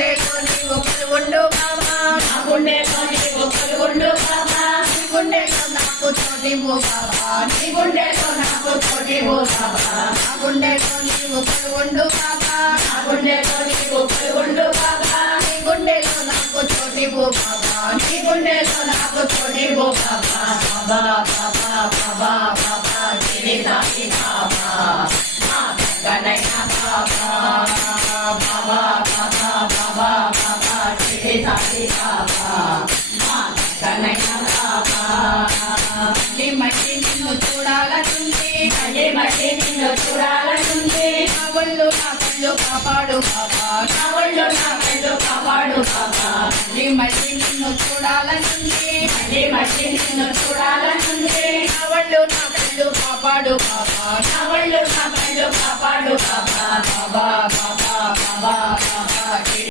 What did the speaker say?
గుండెలో నీవు కొలువుండు బాబా నా గుండెలో నీవు కొలువుండు బాబా నీ గుండెలో నాకు చోటివు బాబా నీ గుండెలో నాకు చోటివు బాబా నా గుండెలో నీవు కొలువుండు బాబా నా గుండెలో నీవు కొలువుండు బాబా నీ గుండెలో నాకు చోటివు బాబా నీ గుండెలో నాకు చోటివు బాబా బాబా బాబా బాబా బాబా జీవిత బాబా మా గణన బాబా బాబా బాబా బాబా బాబా జీవిత బాబా మా గణన బాబా మట్టి నిన్ను చూడాలనుంది అదే మట్టి నిన్ను చూడాలనుంది నా ఒళ్ళు నా కళ్ళు కాపాడు బాబా నా ఒళ్ళు నా కళ్ళు కాపాడు బాబా నీ మట్టి నిన్ను చూడాలనుంది అదే మట్టి నిన్ను చూడాలనుంది నా ఒళ్ళు నా కళ్ళు కాపాడు బాబా నా ఒళ్ళు నా కళ్ళు కాపాడు బాబా బాబా బాబా